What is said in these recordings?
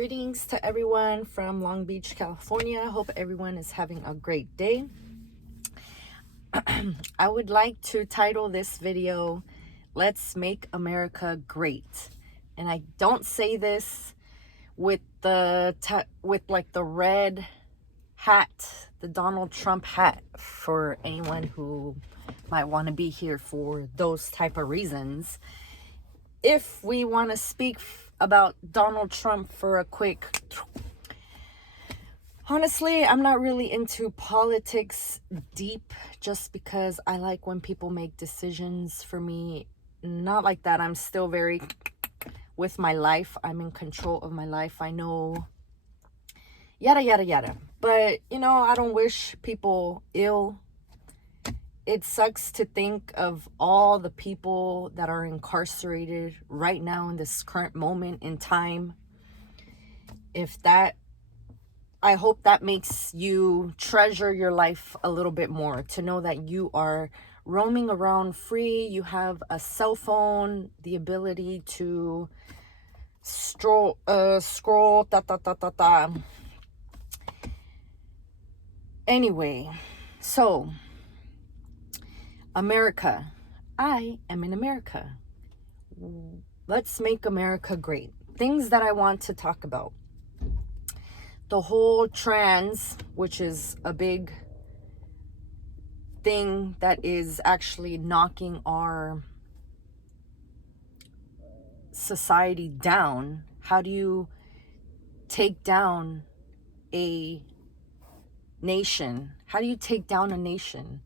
Greetings to everyone from Long Beach, California. Hope everyone is having a great day. I would like to title this video, Let's Make America Great. And I don't say this with the red hat, the Donald Trump hat, for anyone who might want to be here for those type of reasons. If we want to speak about Donald Trump for a quick... Honestly, I'm not really into politics deep, just because I like when people make decisions for me. Not like that. I'm still very with my life. I'm in control of my life. I know yada, yada, yada. But, I don't wish people ill. It sucks to think of all the people that are incarcerated right now in this current moment in time. I hope that makes you treasure your life a little bit more, to know that you are roaming around free. You have a cell phone, the ability to scroll, Anyway, so America. I am in America. Let's make America great. Things that I want to talk about. The whole trans, which is a big thing that is actually knocking our society down. How do you take down a nation? How do you take down a nation?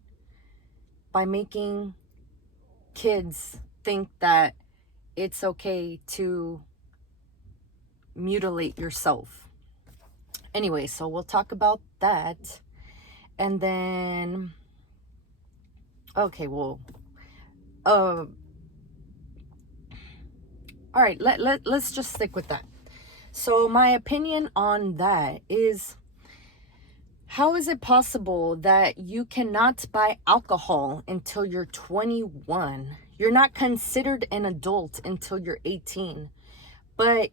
By making kids think that it's okay to mutilate yourself. Anyway, so we'll talk about that. And then, okay, well, all right, let's just stick with that. So my opinion on that is, how is it possible that you cannot buy alcohol until you're 21? You're not considered an adult until you're 18. But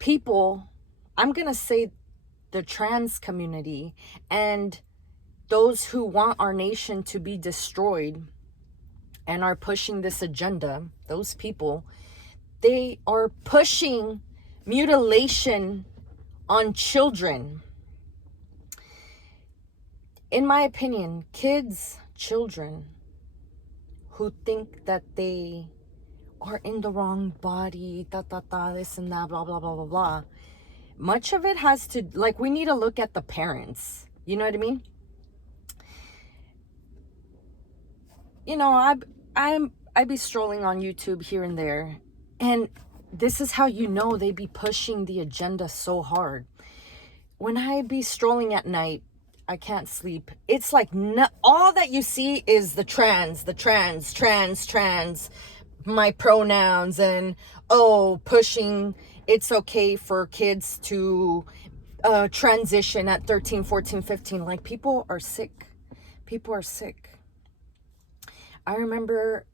people, I'm going to say the trans community and those who want our nation to be destroyed and are pushing this agenda, those people, they are pushing mutilation on children. In my opinion, children who think that they are in the wrong body, this and that, blah, blah, blah, blah, blah. Much of it has to, we need to look at the parents. You know what I mean? I be strolling on YouTube here and there, and this is how they be pushing the agenda so hard. When I be strolling at night, I can't sleep. It's like all that you see is the trans, my pronouns, and pushing it's okay for kids to transition at 13, 14, 15. Like, people are sick. I remember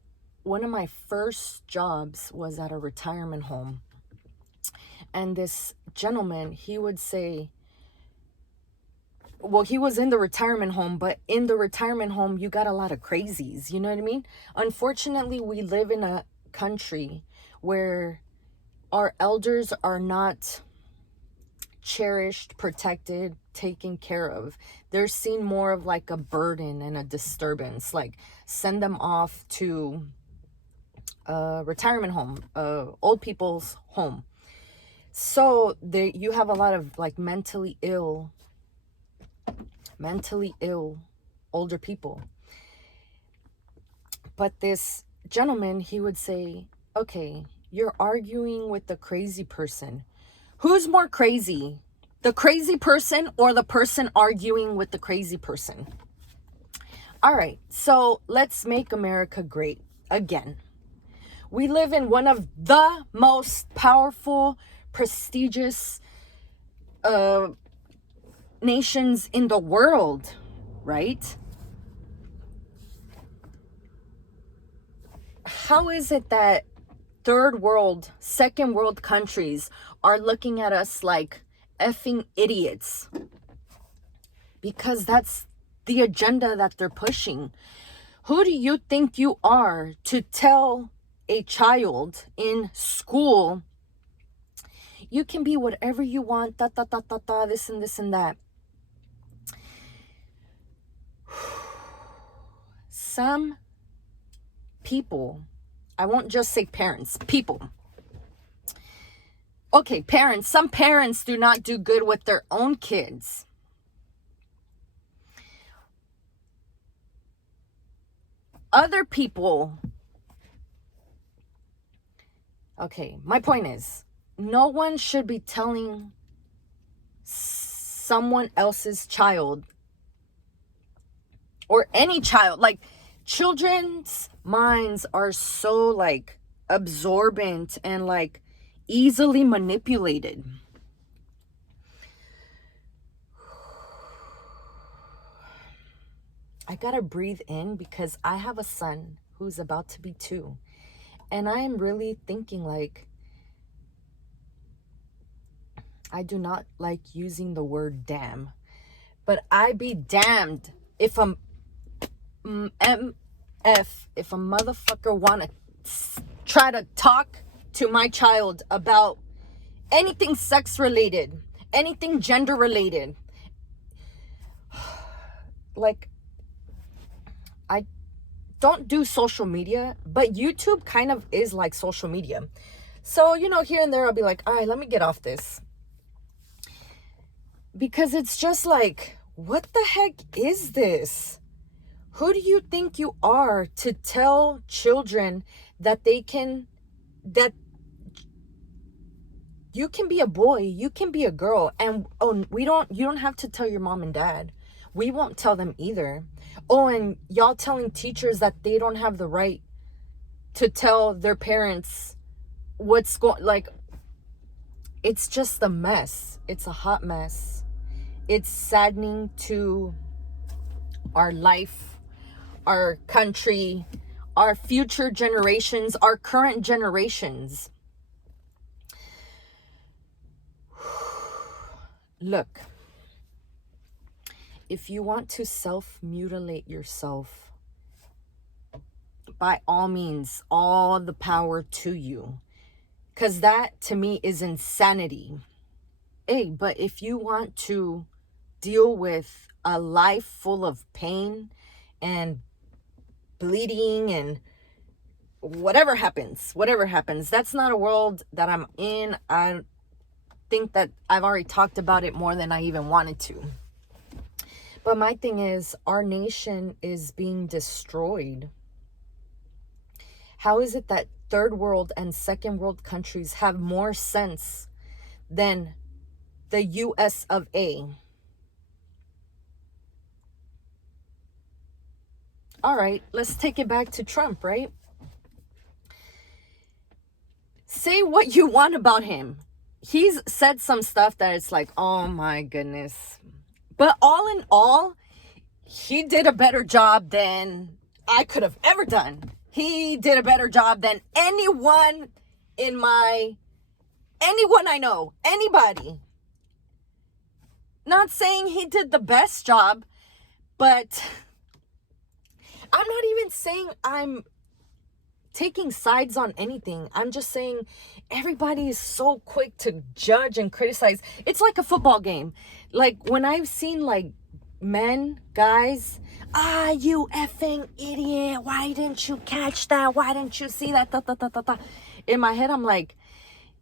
one of my first jobs was at a retirement home. And this gentleman, he would say, well, he was in the retirement home, but in the retirement home, you got a lot of crazies. You know what I mean? Unfortunately, we live in a country where our elders are not cherished, protected, taken care of. They're seen more of like a burden and a disturbance. Like, send them off to a retirement home, old people's home. So you have a lot of mentally ill older people. But this gentleman, he would say, okay, you're arguing with the crazy person. Who's more crazy? The crazy person or the person arguing with the crazy person? All right, so let's make America great again. We live in one of the most powerful, prestigious nations in the world, right? How is it that third world, second world countries are looking at us like effing idiots, because that's the agenda that they're pushing. Who do you think you are to tell a child in school, you can be whatever you want, this and this and that? Some people, I won't just say parents, people. Okay, parents, some parents do not do good with their own kids. Other people, okay, my point is, no one should be telling someone else's child, or any child, like, children's minds are so like absorbent and like easily manipulated. I gotta breathe in because I have a son who's about to be 2. And I am really thinking, like, I do not like using the word damn, but I be damned if a if a motherfucker wanna try to talk to my child about anything sex related, anything gender related. Like, I don't do social media, but YouTube kind of is like social media. So, you know, here and there I'll be like, all right, let me get off this. Because it's just like, what the heck is this? Who do you think you are to tell children that that you can be a boy, you can be a girl, and you don't have to tell your mom and dad. We won't tell them either. Oh, and y'all telling teachers that they don't have the right to tell their parents what's going, like, it's just a mess. It's a hot mess. It's saddening to our life, our country, our future generations, our current generations. Look, if you want to self-mutilate yourself, by all means, all the power to you. Because that, to me, is insanity. Hey, but if you want to deal with a life full of pain and bleeding and whatever happens, that's not a world that I'm in. I think that I've already talked about it more than I even wanted to. But my thing is, our nation is being destroyed. How is it that third world and second world countries have more sense than the US of A? All right, let's take it back to Trump, right? Say what you want about him. He's said some stuff that it's like, oh my goodness. But all in all, he did a better job than I could have ever done. He did a better job than anyone I know, anybody. Not saying he did the best job, but I'm not even saying I'm taking sides on anything. I'm just saying everybody is so quick to judge and criticize. It's like a football game. Like, when I've seen like men, guys, you effing idiot, why didn't you catch that? Why didn't you see that? In my head, I'm like,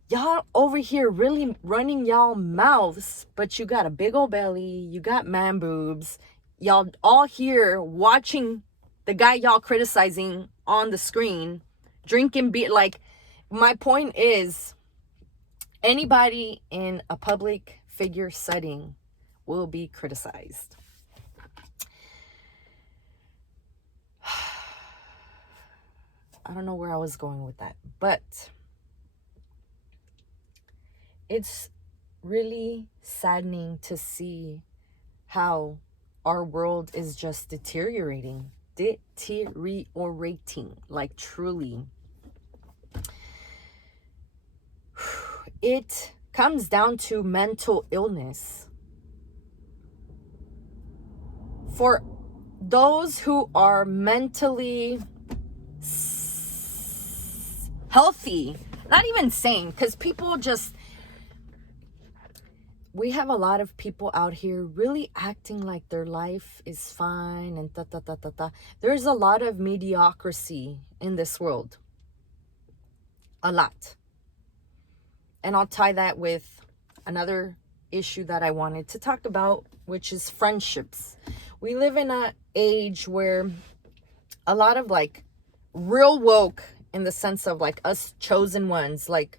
y'all over here really running y'all mouths, but you got a big old belly, you got man boobs, y'all all here watching the guy y'all criticizing on the screen, drinking beer. Like, my point is, anybody in a public figure setting will be criticized. I don't know where I was going with that, but it's really saddening to see how our world is just deteriorating, like, truly. it comes down to mental illness. For those who are mentally healthy, not even sane, because people just, we have a lot of people out here really acting like their life is fine and ta. There's a lot of mediocrity in this world. A lot. And I'll tie that with another issue that I wanted to talk about, which is friendships. We live in an age where a lot of like real woke, in the sense of like us chosen ones, like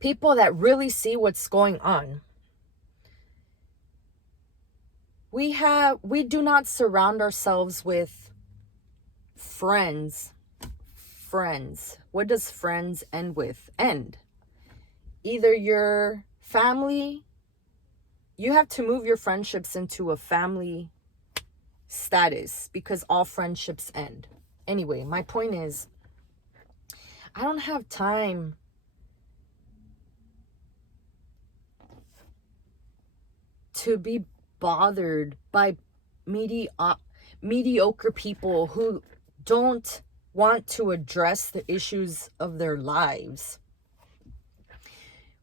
people that really see what's going on. We do not surround ourselves with friends. What does friends end with? Either your family, you have to move your friendships into a family status, because all friendships end. Anyway, my point is, I don't have time to be bothered by mediocre people who don't want to address the issues of their lives,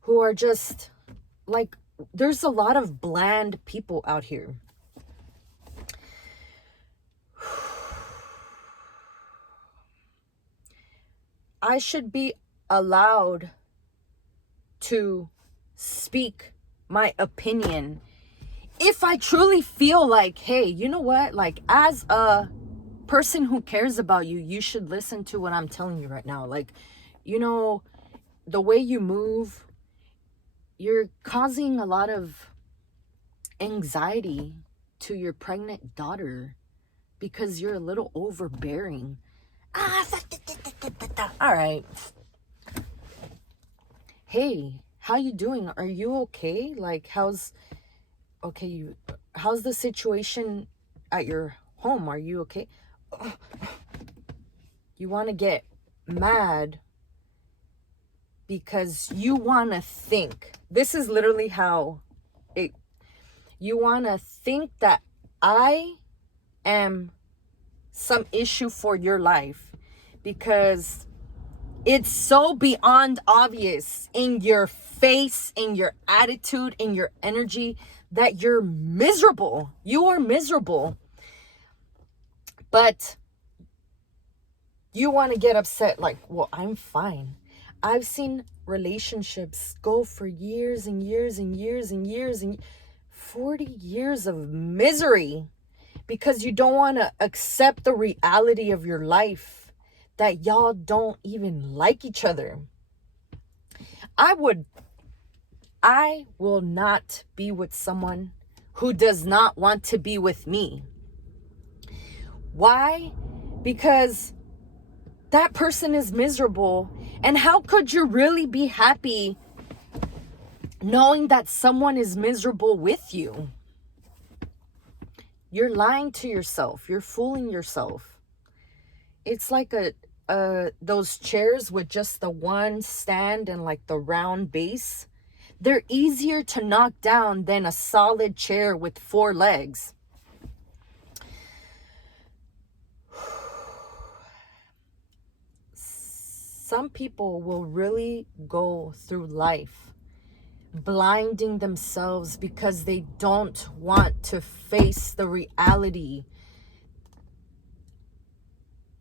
who are just like, there's a lot of bland people out here. I should be allowed to speak my opinion if I truly feel like, hey, you know what? Like, as a person who cares about you, you should listen to what I'm telling you right now. Like, you know, the way you move, you're causing a lot of anxiety to your pregnant daughter because you're a little overbearing. All right. Hey, how you doing? Are you okay? Like, how's the situation at your home? Are you okay? You want to get mad because you want to think. This is literally how you want to think that I am some issue for your life, because it's so beyond obvious in your face, in your attitude, in your energy, that you're miserable. You are miserable. But you want to get upset like, well, I'm fine. I've seen relationships go for years and years and years and years and 40 years of misery because you don't want to accept the reality of your life, that y'all don't even like each other. I will not be with someone who does not want to be with me. Why? Because that person is miserable. And how could you really be happy knowing that someone is miserable with you? You're lying to yourself. You're fooling yourself. It's like those chairs with just the one stand and like the round base. They're easier to knock down than a solid chair with 4 legs. Some people will really go through life blinding themselves because they don't want to face the reality.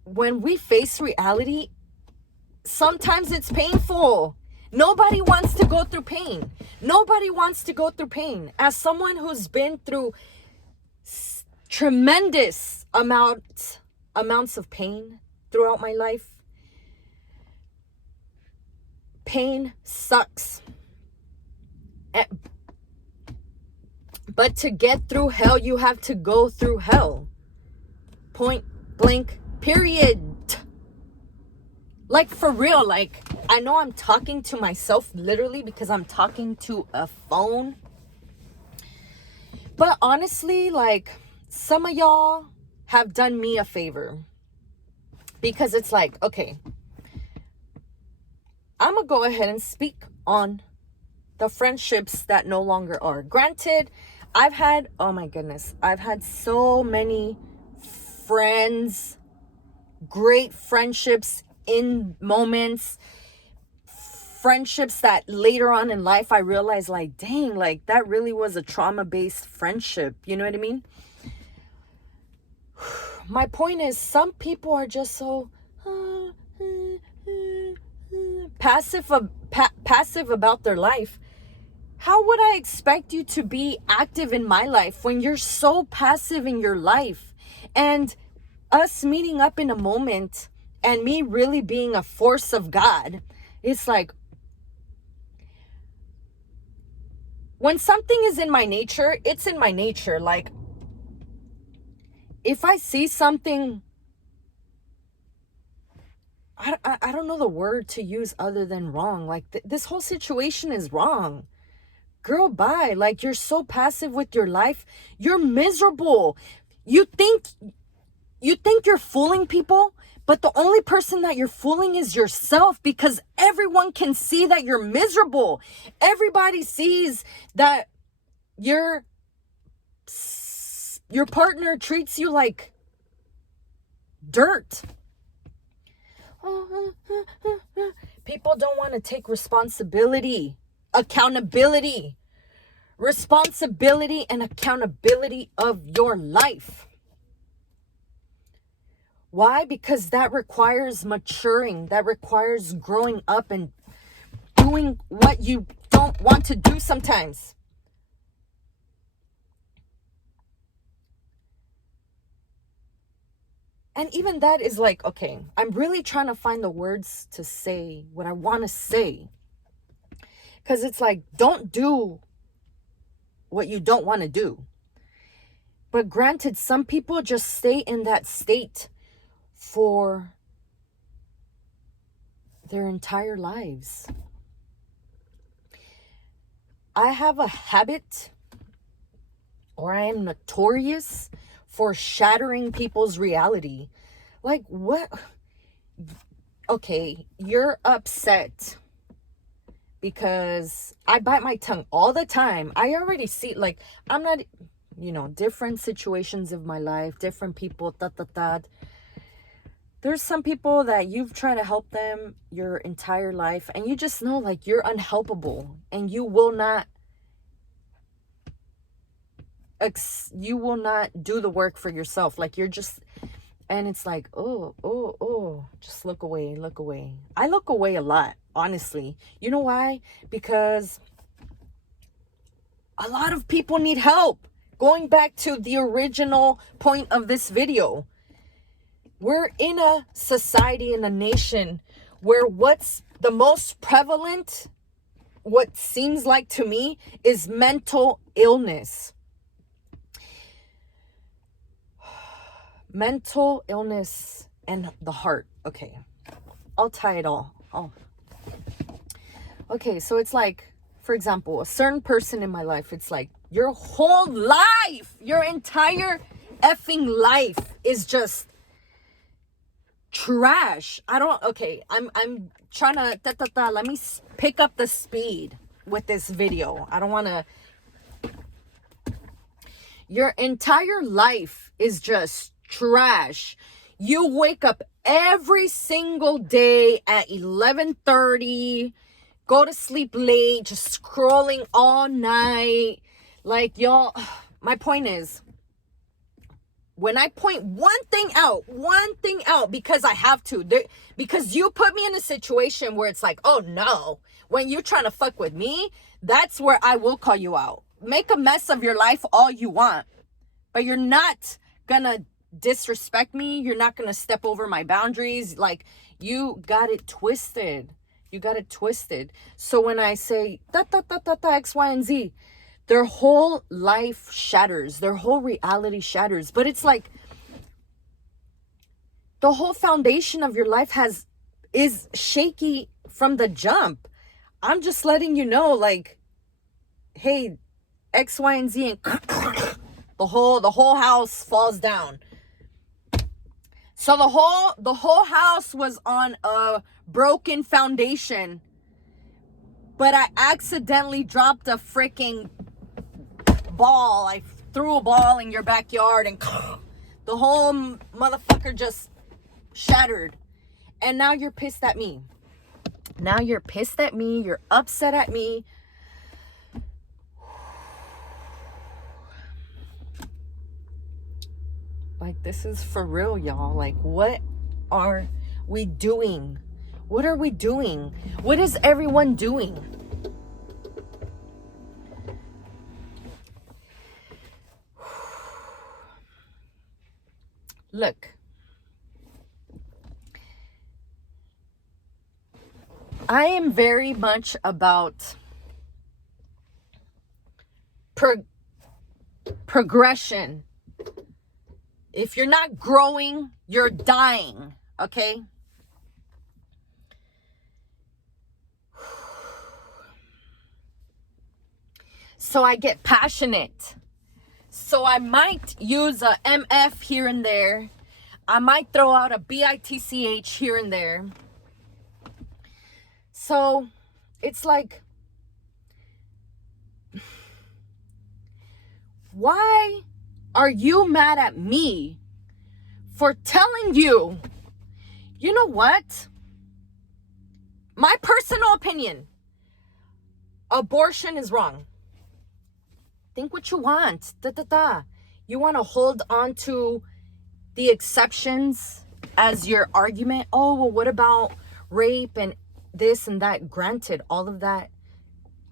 When we face reality, sometimes it's painful. Nobody wants to go through pain. Nobody wants to go through pain. As someone who's been through tremendous amounts of pain throughout my life, pain sucks. But to get through hell, you have to go through hell. Point blank, period. Like, for real, like, I know I'm talking to myself literally because I'm talking to a phone. But honestly, like, some of y'all have done me a favor. Because it's like, okay, I'm going to go ahead and speak on the friendships that no longer are. Granted, I've had, oh my goodness, I've had so many friends, great friendships in moments, friendships that later on in life I realized, like, dang, like that really was a trauma-based friendship. You know what I mean? My point is, some people are just so passive about their life. How would I expect you to be active in my life when you're so passive in your life? And us meeting up in a moment and me really being a force of God, it's like, when something is in my nature, it's in my nature. Like, if I see something, I don't know the word to use other than wrong. Like, this whole situation is wrong. Girl, bye. Like, you're so passive with your life. You're miserable. You think you're fooling people, but the only person that you're fooling is yourself, because everyone can see that you're miserable. Everybody sees that your partner treats you like dirt. People don't want to take responsibility, accountability, responsibility and accountability of your life. Why? Because that requires maturing. That requires growing up and doing what you don't want to do sometimes. And even that is like, okay, I'm really trying to find the words to say what I want to say. Because it's like, don't do what you don't want to do. But granted, some people just stay in that state for their entire lives. I have a habit, or I am notorious for shattering people's reality. Like, what? Okay, you're upset because I bite my tongue all the time. I already see, like, I'm not, different situations of my life, different people, There's some people that you've tried to help them your entire life, and you just know, like, you're unhelpable, and you will not do the work for yourself. Like, you're just, and it's like, just look away. I look away a lot, honestly. You know why? Because a lot of people need help. Going back to the original point of this video, we're in a society, in a nation, where what's the most prevalent, what seems like to me, is mental illness. Mental illness and the heart. Okay, I'll tie it all. Okay, so it's like, for example, a certain person in my life, it's like your whole life, your entire effing life is just trash. I'm trying to, let me pick up the speed with this video. I don't want to. Your entire life is just trash. You wake up every single day at 11:30, go to sleep late, just scrolling all night. Like, y'all, my point is, when I point one thing out, because I have to, because you put me in a situation where it's like, oh no, when you're trying to fuck with me, that's where I will call you out. Make a mess of your life all you want, but you're not gonna disrespect me. You're not gonna step over my boundaries. Like, you got it twisted. So when I say X, Y, and Z, their whole life shatters. Their whole reality shatters. But it's like, the whole foundation of your life is shaky from the jump. I'm just letting you know, like, hey, X, Y, and Z, and the whole house falls down. So the whole house was on a broken foundation but I accidentally dropped a freaking ball. I threw a ball in your backyard and the whole motherfucker just shattered. And now you're pissed at me. Now you're pissed at me. You're upset at me. Like, this is for real, y'all. Like, what are we doing? What are we doing? What is everyone doing? Look, I am very much about progression. If you're not growing, you're dying, okay? So I get passionate. So I might use a MF here and there. I might throw out a BITCH here and there. So it's like, why are you mad at me for telling you, you know what? My personal opinion, abortion is wrong. Think what you want. You want to hold on to the exceptions as your argument. Oh, well, what about rape and this and that? Granted, all of that,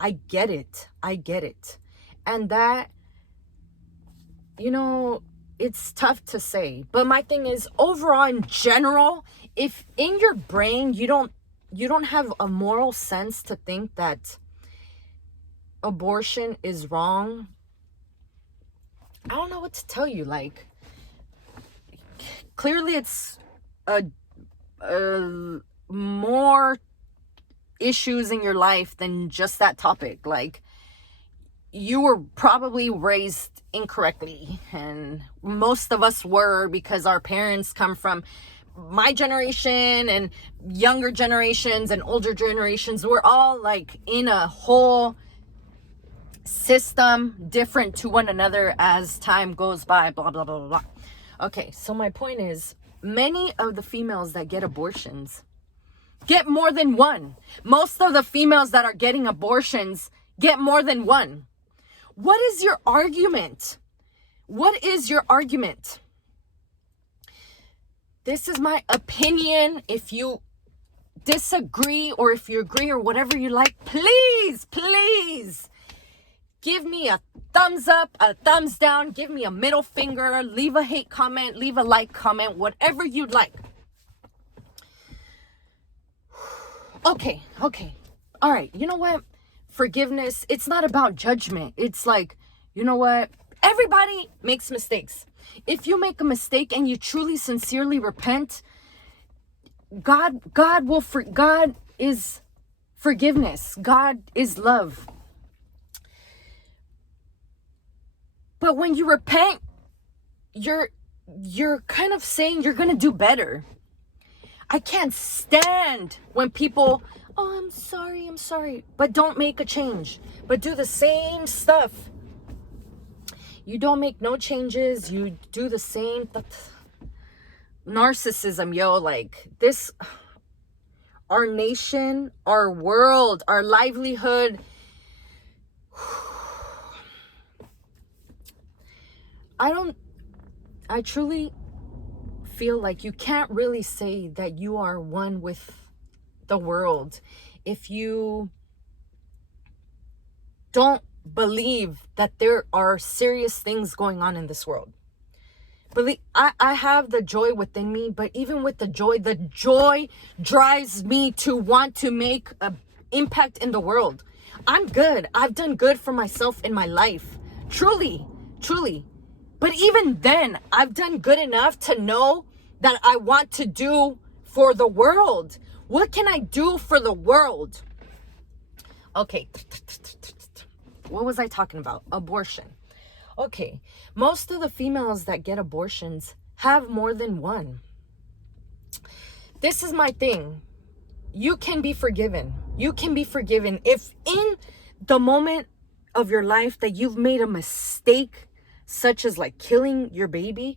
I get it. And that, you know, it's tough to say. But my thing is, overall, in general, if in your brain you don't have a moral sense to think that abortion is wrong, I don't know what to tell you. Like, clearly it's a more issues in your life than just that topic. Like, you were probably raised incorrectly, and most of us were, because our parents come from my generation and younger generations and older generations. We're all like in a whole system different to one another as time goes by, blah blah blah blah blah. Okay, so my point is, many of the females that get abortions get more than one. Most of the females that are getting abortions get more than one. What is your argument? What is your argument? This is my opinion. If you disagree or if you agree or whatever you like, please give me a thumbs up, a thumbs down, give me a middle finger, leave a hate comment, leave a like comment, whatever you'd like. Okay. All right, you know what? Forgiveness, it's not about judgment. It's like, you know what? Everybody makes mistakes. If you make a mistake and you truly, sincerely repent, God is forgiveness. God is love. But when you repent, you're kind of saying you're going to do better. I can't stand when people, oh, I'm sorry, but don't make a change, but do the same stuff. You don't make no changes. You do the same narcissism, yo. Like this, our nation, our world, our livelihood. I truly feel like you can't really say that you are one with the world if you don't believe that there are serious things going on in this world. I have the joy within me, but even with the joy drives me to want to make an impact in the world. I'm good. I've done good for myself in my life. Truly. But even then, I've done good enough to know that I want to do for the world. What can I do for the world? Okay. What was I talking about? Abortion. Okay. Most of the females that get abortions have more than one. This is my thing. you can be forgiven. You can be forgiven. If in the moment of your life that you've made a mistake, such as like killing your baby,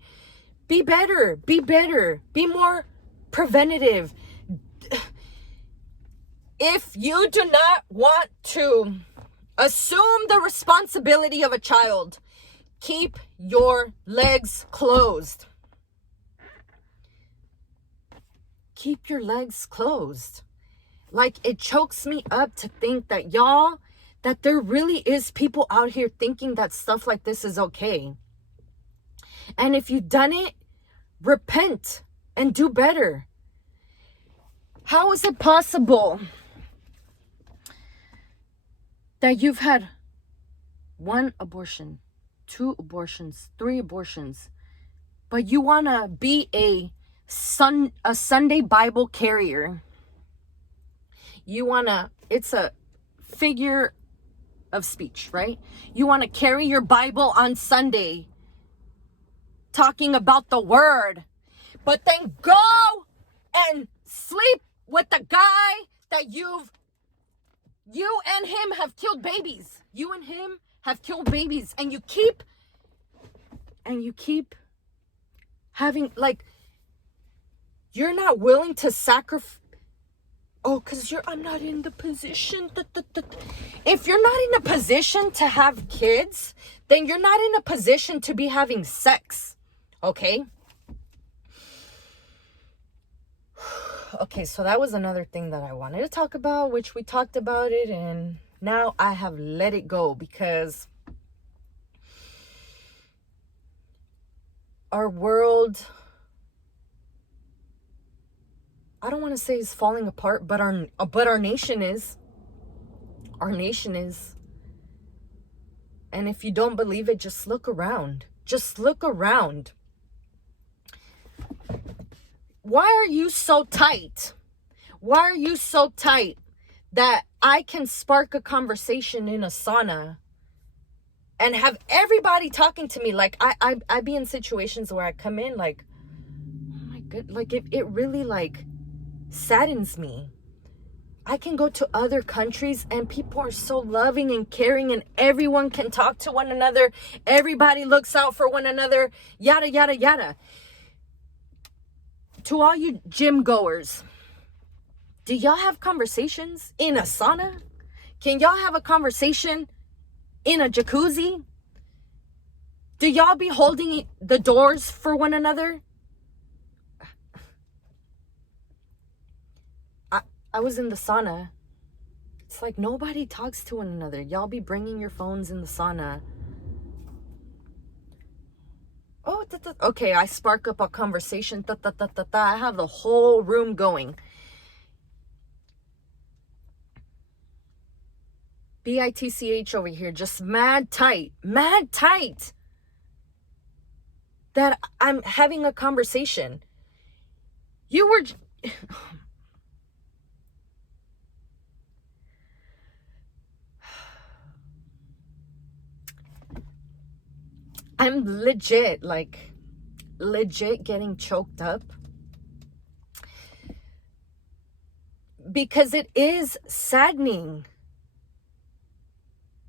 be better, be more preventative. If you do not want to assume the responsibility of a child, keep your legs closed. Keep your legs closed. Like, it chokes me up to think that y'all, that there really is people out here thinking that stuff like this is okay. And if you've done it, repent and do better. How is it possible that you've had 1 abortion, 2 abortions, 3 abortions, but you want to be a Sunday Bible carrier? You want to, it's a figure of speech, right? You want to carry your Bible on Sunday talking about the word, but then go and sleep with the guy that you and him have killed babies. You and him have killed babies, and you keep having, like, you're not willing to sacrifice. Oh, because I'm not in the position. If you're not in a position to have kids, then you're not in a position to be having sex. Okay? Okay, so that was another thing that I wanted to talk about, which we talked about it, and now I have let it go because our world, I don't want to say is falling apart, but our nation is. Our nation is. And if you don't believe it, just look around. Just look around. Why are you so tight? Why are you so tight that I can spark a conversation in a sauna and have everybody talking to me? Like, I be in situations where I come in like, oh my god, like it really like saddens me. I can go to other countries and people are so loving and caring and everyone can talk to one another. Everybody looks out for one another, yada, yada, yada. To all you gym goers, do y'all have conversations in a sauna? Can y'all have a conversation in a jacuzzi? Do y'all be holding the doors for one another? I was in the sauna. It's like nobody talks to one another. Y'all be bringing your phones in the sauna. Oh, okay, I spark up a conversation. I have the whole room going. BITCH over here, just mad tight. That I'm having a conversation. You were... I'm legit getting choked up. Because it is saddening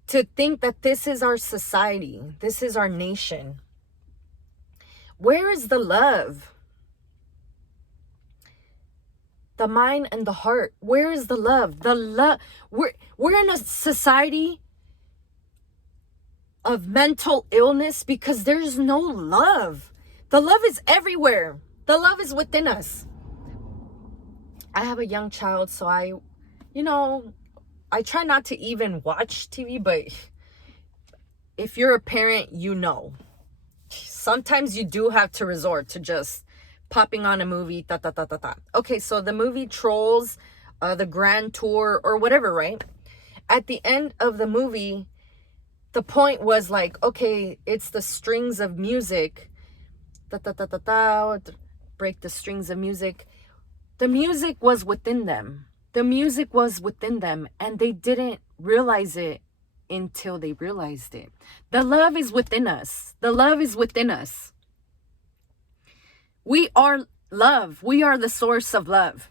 to think that this is our society. This is our nation. Where is the love? The mind and the heart. Where is the love? The love. We're in a society of mental illness because there's no love. The love is everywhere. The love is within us. I have a young child, so I try not to even watch TV, but if you're a parent, you know. Sometimes you do have to resort to just popping on a movie, Okay, so the movie Trolls, the Grand Tour, or whatever, right? At the end of the movie, the point was like, okay, it's the strings of music. Break the strings of music. The music was within them. The music was within them, and they didn't realize it until they realized it. The love is within us. The love is within us. We are love. We are the source of love.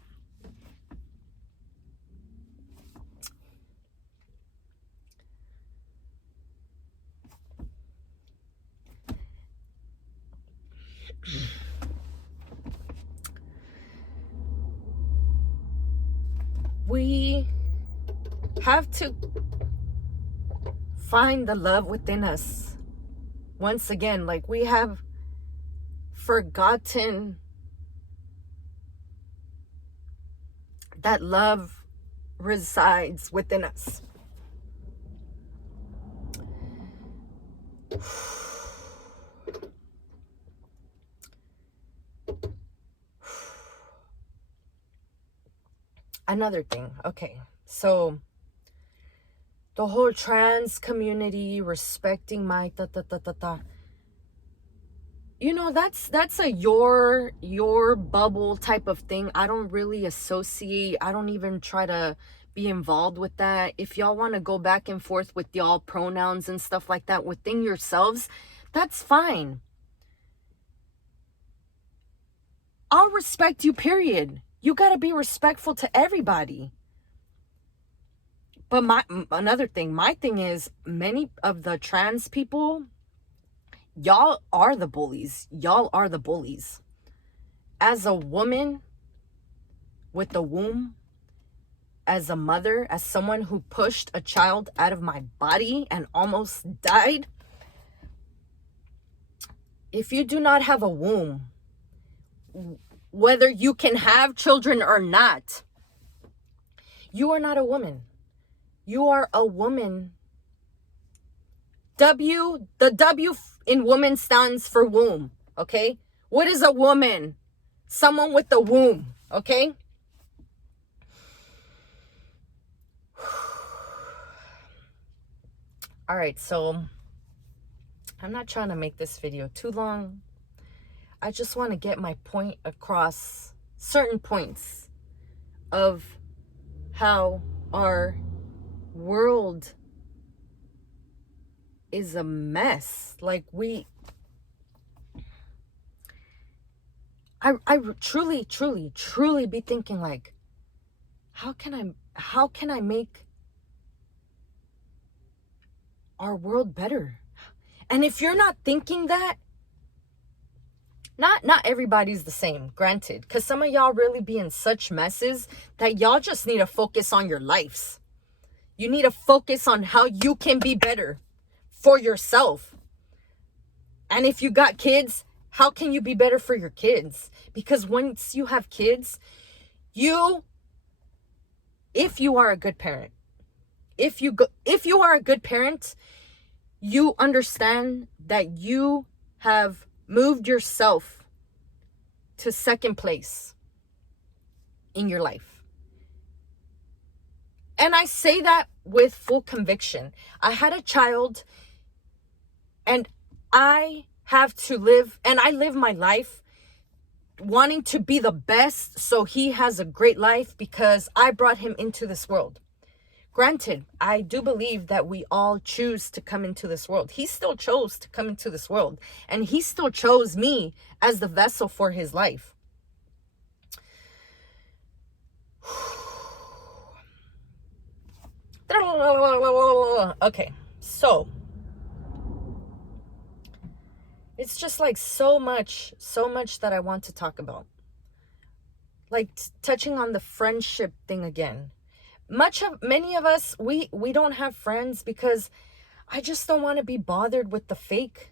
we have to find the love within us. Once again, like, we have forgotten that love resides within us. Another thing, okay, so the whole trans community respecting my you know, that's a your bubble type of thing. I don't really associate. I don't even try to be involved with that. If y'all want to go back and forth with y'all pronouns and stuff like that within yourselves, that's fine. I'll respect you, period. You got to be respectful to everybody. But another thing, my thing is, many of the trans people, y'all are the bullies. Y'all are the bullies. As a woman with a womb, as a mother, as someone who pushed a child out of my body and almost died, if you do not have a womb, whether you can have children or not, you are not a woman. You are a woman. The W in woman stands for womb, okay? What is a woman? Someone with a womb, okay? All right, so I'm not trying to make this video too long. I just want to get my point across, certain points of how our world is a mess. Like, I truly be thinking, like, how can I make our world better? And if you're not thinking that, not everybody's the same, granted, because some of y'all really be in such messes that y'all just need to focus on your lives. You need to focus on how you can be better for yourself. And if you got kids, how can you be better for your kids? Because once you have kids, if you are a good parent, if you are a good parent, you understand that you have moved yourself to second place in your life. And I say that with full conviction. I had a child, and I have to live, and I live my life wanting to be the best so he has a great life, because I brought him into this world. Granted, I do believe that we all choose to come into this world. He still chose to come into this world, and he still chose me as the vessel for his life. Okay, so it's just like so much that I want to talk about. Like, touching on the friendship thing again. Many of us, we don't have friends because I just don't want to be bothered with the fakeness.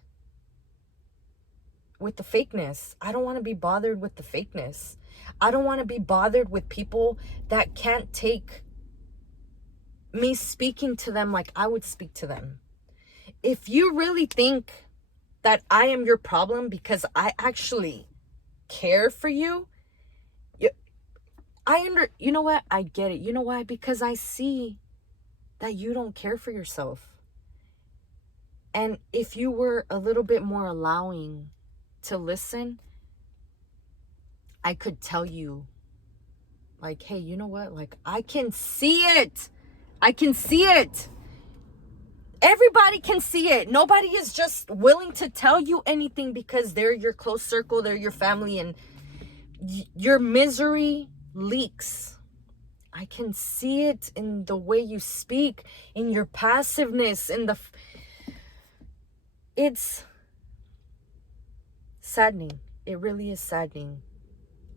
I don't want to be bothered with the fakeness. I don't want to be bothered with people that can't take me speaking to them like I would speak to them. If you really think that I am your problem because I actually care for you, you know what? I get it. You know why? Because I see that you don't care for yourself. And if you were a little bit more allowing to listen, I could tell you, like, hey, you know what? Like, I can see it. I can see it. Everybody can see it. Nobody is just willing to tell you anything because they're your close circle, they're your family, and your misery leaks. I can see it in the way you speak, in your passiveness, in it's saddening. It really is saddening.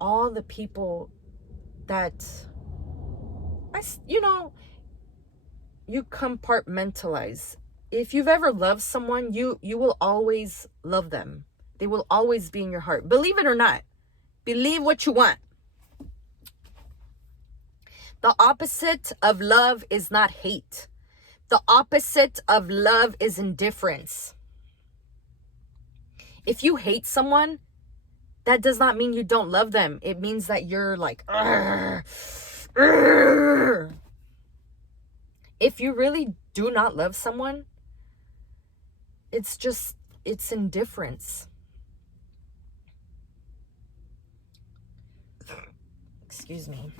All the people that you know, you compartmentalize. If you've ever loved someone, you will always love them. They will always be in your heart. Believe it or not. Believe what you want. The opposite of love is not hate. The opposite of love is indifference. If you hate someone, that does not mean you don't love them. It means that you're like, "Argh, argh." If you really do not love someone, it's indifference. Excuse me.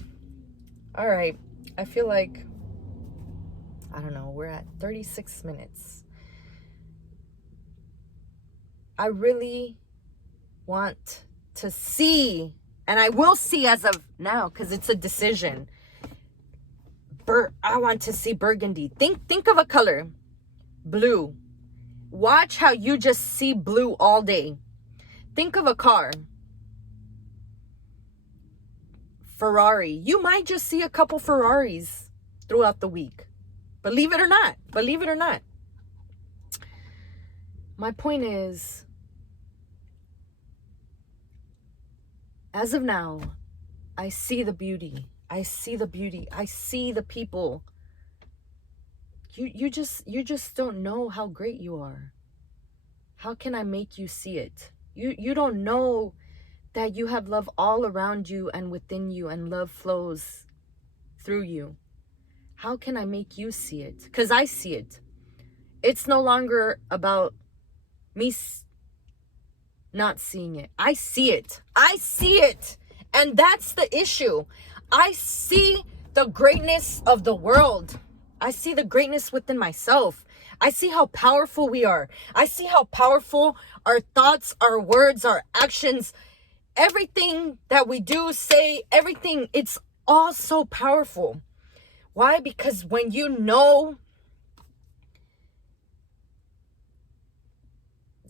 All right. I feel like, I don't know, we're at 36 minutes. I really want to see, and I will see as of now, because it's a decision. I want to see burgundy. Think of a color. Blue. Watch how you just see blue all day. Think of a car. Ferrari. You might just see a couple Ferraris throughout the week. Believe it or not. Believe it or not. My point is, as of now, I see the beauty. I see the beauty. I see the people. You just don't know how great you are. How can I make you see it? You don't know that you have love all around you and within you, and love flows through you. How can I make you see it? Because I see it. It's no longer about me not seeing it. I see it. I see it. And that's the issue. I see the greatness of the world. I see the greatness within myself. I see how powerful we are. I see how powerful our thoughts, our words, our actions, everything that we do, say, everything, it's all so powerful. Why? Because when you know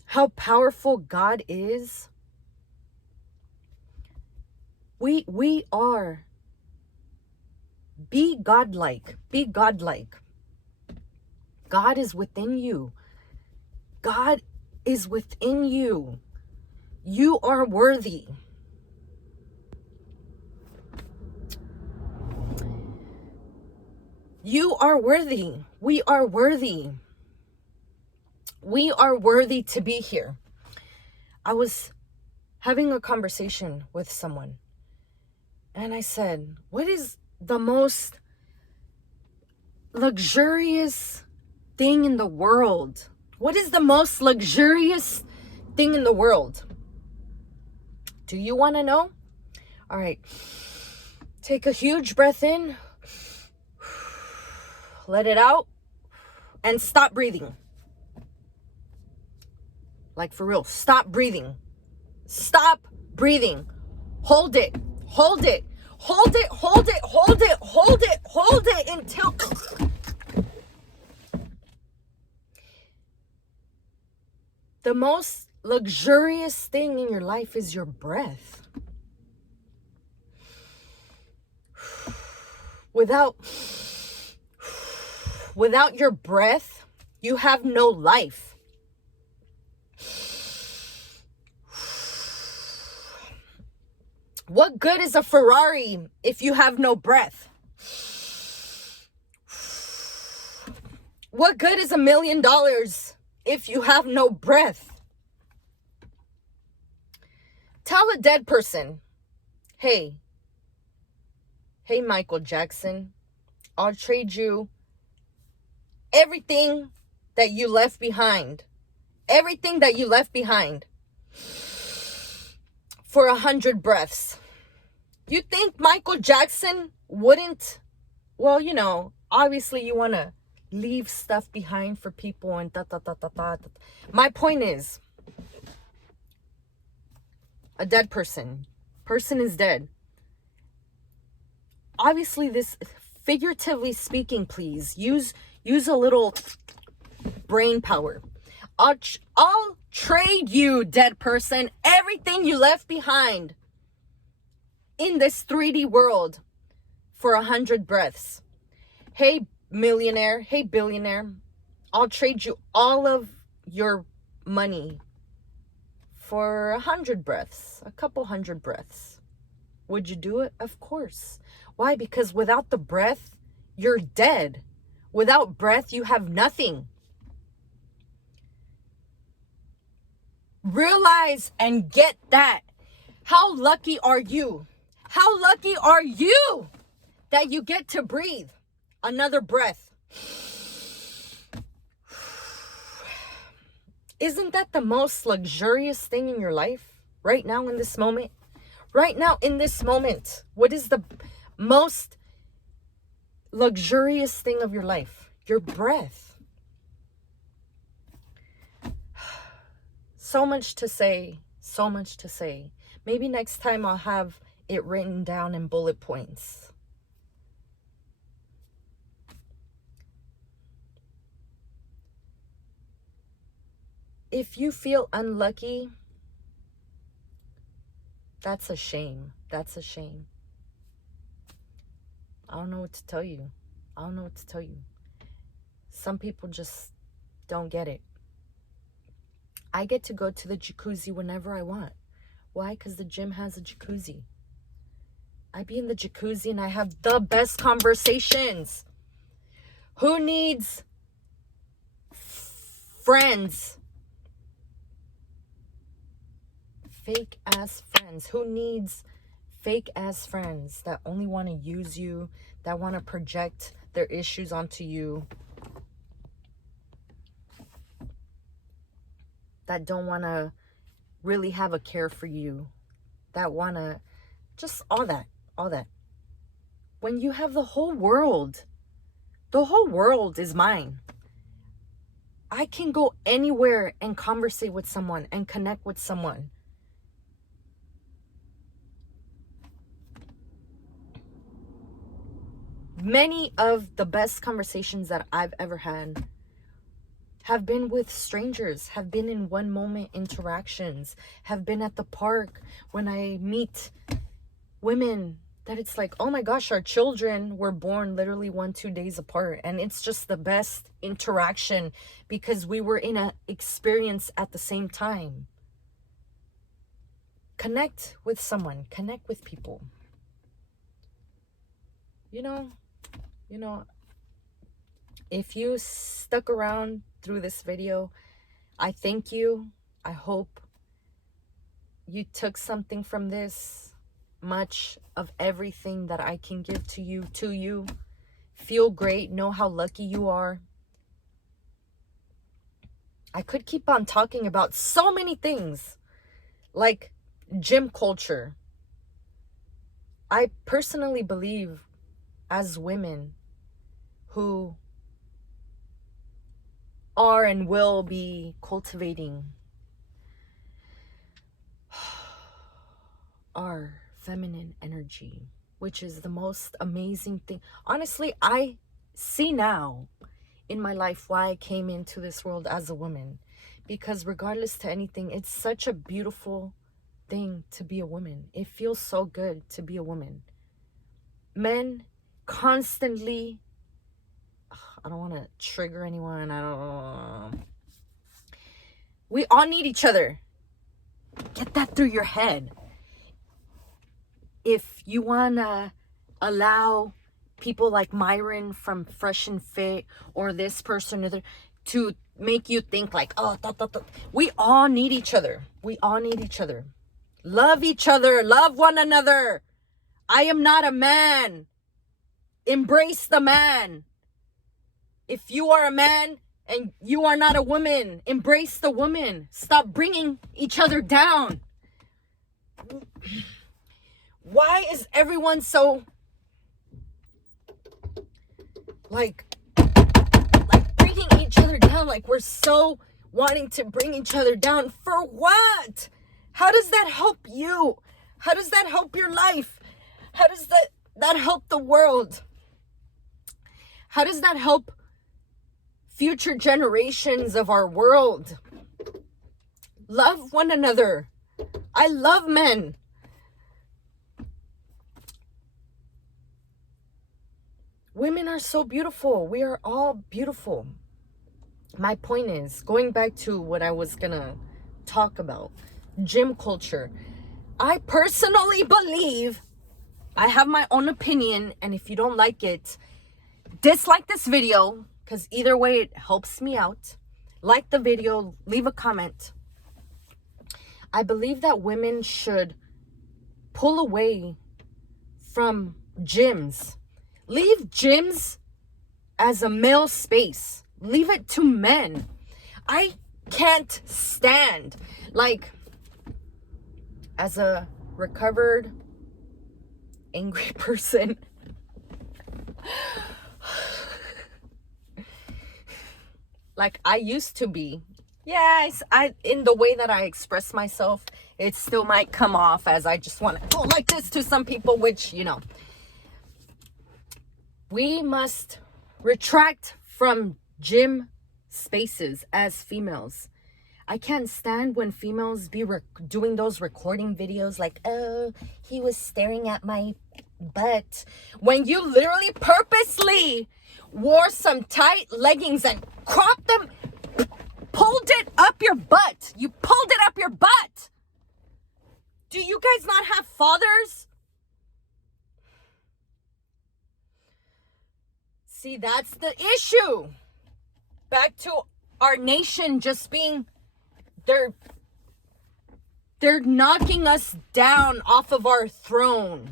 how powerful God is, we are. Be godlike. Be godlike. God is within you. God is within you. You are worthy. You are worthy. We are worthy. We are worthy to be here. I was having a conversation with someone, and I said, what is the most luxurious thing in the world? What is the most luxurious thing in the world? Do you want to know? All right. Take a huge breath in. Let it out. And stop breathing. Like for real. Stop breathing. Stop breathing. Hold it. Hold it. Hold it. Hold it. Hold it. Hold it. Hold it until... The most luxurious thing in your life is your breath. Without your breath, you have no life. What good is a Ferrari if you have no breath? What good is $1 million if you have no breath? Tell a dead person, hey, Michael Jackson, I'll trade you everything that you left behind. Everything that you left behind for 100 breaths. You think Michael Jackson wouldn't? Well, you know, obviously you want to leave stuff behind for people and My point is, a dead person is dead. Obviously, this, figuratively speaking, please use a little brain power. I'll trade you, dead person, everything you left behind in this 3D world for 100 breaths. Hey, millionaire. Hey, billionaire. I'll trade you all of your money for 100 breaths, a couple hundred breaths. Would you do it? Of course. Why? Because without the breath, you're dead. Without breath, you have nothing. Realize and get that. How lucky are you? How lucky are you that you get to breathe another breath? Isn't that the most luxurious thing in your life right now in this moment? Right now in this moment, what is the most luxurious thing of your life? Your breath. So much to say, so much to say. Maybe next time I'll have it written down in bullet points. If you feel unlucky, that's a shame. That's a shame. I don't know what to tell you. I don't know what to tell you. Some people just don't get it. I get to go to the jacuzzi whenever I want. Why? Because the gym has a jacuzzi. I be in the jacuzzi and I have the best conversations. Who needs friends? Fake ass friends. Who needs fake ass friends that only want to use you, that want to project their issues onto you, that don't want to really have a care for you, that want to just all that. When you have the whole world is mine. I can go anywhere and conversate with someone and connect with someone. Many of the best conversations that I've ever had have been with strangers, have been in one moment interactions, have been at the park when I meet women that it's like, oh my gosh, our children were born literally 1-2 days apart. And it's just the best interaction because we were in an experience at the same time. Connect with someone, connect with people. You know, if you stuck around through this video, I thank you. I hope you took something from this. Much of everything that I can give to you. Feel great. Know how lucky you are. I could keep on talking about so many things, like gym culture. I personally believe, as women who are and will be cultivating our feminine energy, which is the most amazing thing. Honestly, I see now in my life why I came into this world as a woman, because regardless to anything, it's such a beautiful thing to be a woman. It feels so good to be a woman. Men constantly, I don't want to trigger anyone. We all need each other. Get that through your head. If you want to allow people like Myron from Fresh and Fit or this person or to make you think like, oh, we all need each other. We all need each other. Love each other. Love one another. I am not a man. Embrace the man. If you are a man and you are not a woman, embrace the woman. Stop bringing each other down. Why is everyone so like bringing each other down? Like we're so wanting to bring each other down. For what? How does that help you? How does that help your life? How does that help the world? How does that help future generations of our world? Love one another. I love men. Women are so beautiful. We are all beautiful. My point is, going back to what I was gonna talk about, gym culture. I personally believe, I have my own opinion, and if you don't like it, dislike this video, because either way it helps me out. Like the video, leave a comment. I believe that women should pull away from gyms. Leave gyms as a male space. Leave it to men. I can't stand, like, as a recovered angry person, like I used to be. Yes, I in the way that I express myself, it still might come off as I just want to go like this to some people, which, you know, we must retract from gym spaces as females. I can't stand when females be doing those recording videos like, oh, he was staring at my butt, when you literally purposely wore some tight leggings and cropped them, pulled it up your butt. You pulled it up your butt. Do you guys not have fathers? See, that's the issue. Back to our nation just being, they're knocking us down off of our throne.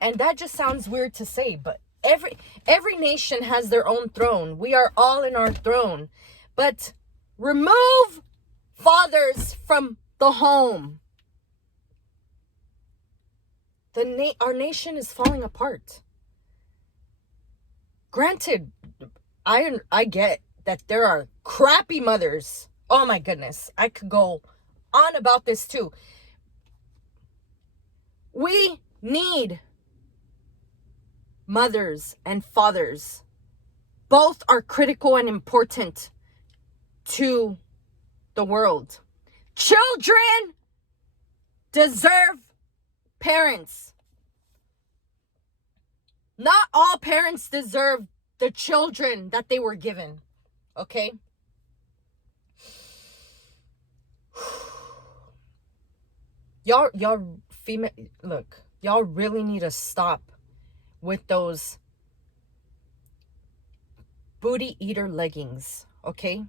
And that just sounds weird to say, but every nation has their own throne. We are all in our throne. But remove fathers from the home. Our nation is falling apart. Granted, I get that there are crappy mothers. Oh my goodness, I could go on about this too. We need mothers and fathers. Both are critical and important to the world. Children deserve parents. Not all parents deserve the children that they were given. Okay? Y'all female, look, y'all really need to stop with those booty eater leggings, okay?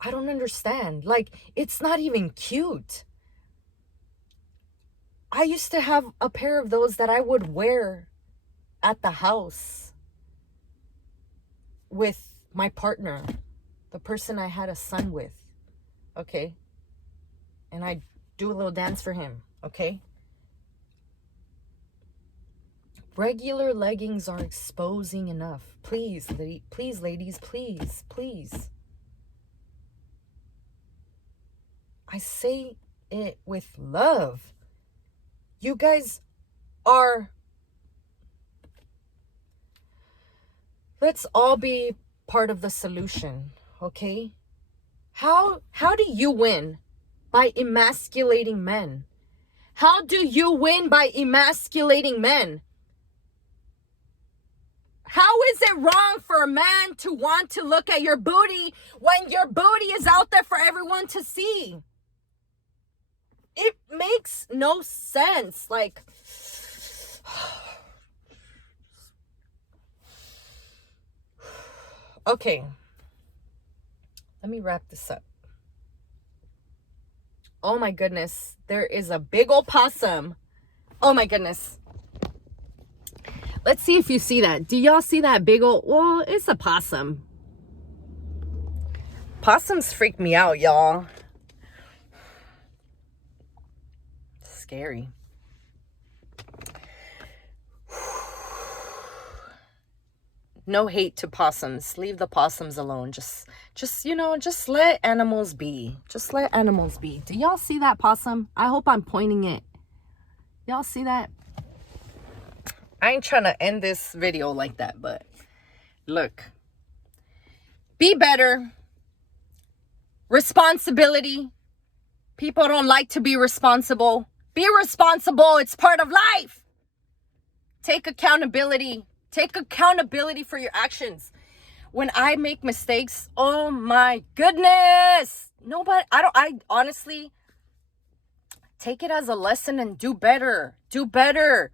I don't understand. Like, it's not even cute. I used to have a pair of those that I would wear at the house with my partner, the person I had a son with, okay? And I do a little dance for him, okay? Regular leggings are exposing enough. Please, please, ladies, please, please. I say it with love. You guys are... Let's all be part of the solution, okay? How do you win? By emasculating men. How do you win by emasculating men? How is it wrong for a man to want to look at your booty when your booty is out there for everyone to see? It makes no sense. Like, okay, let me wrap this up. Oh my goodness, there is a big old possum. Oh my goodness. Let's see if you see that. Do y'all see that big old, well, it's a possum. Possums freak me out, y'all. Scary. No hate to possums. Leave the possums alone. Just you know, just let animals be. Just let animals be. Do y'all see that possum? I hope I'm pointing it. Y'all see that? I ain't trying to end this video like that, but look. Be better. Responsibility. People don't like to be responsible. Be responsible. It's part of life. Take accountability. Take accountability for your actions. When I make mistakes, oh my goodness. I honestly take it as a lesson and do better. Do better.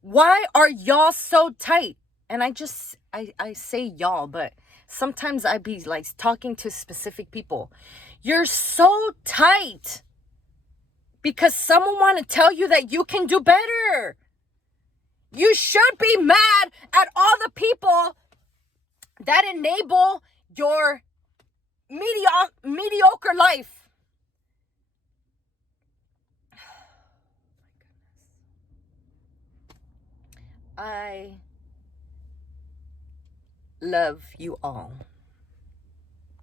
Why are y'all so tight? And I say y'all, but sometimes I be like talking to specific people. You're so tight because someone want to tell you that you can do better. You should be mad at all the people that enable your mediocre life. I love you all.